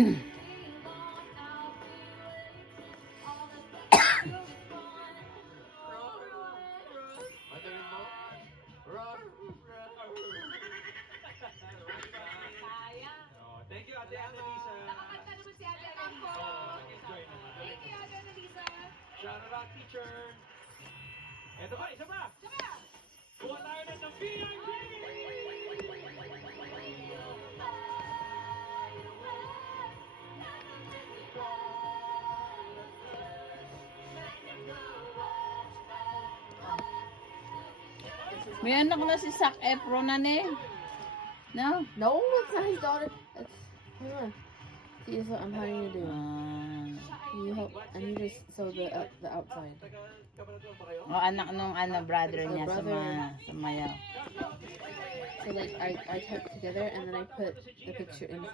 Thank you, Ate Annalisa. Nakakanta naman si Ate Campo. Thank you, Ate Annalisa. Shout out, teacher. Ito pa, isa pa. Saka! Kuha tayo na ng VIP! May anak na si Zac Efron na ne. No? No, it's not his daughter. That's hang on. See, this is what I'm having to do. You help. I need to sew the outside. O anak nung brother niya sa Mayaw. So like I tuck together and then I put the picture inside.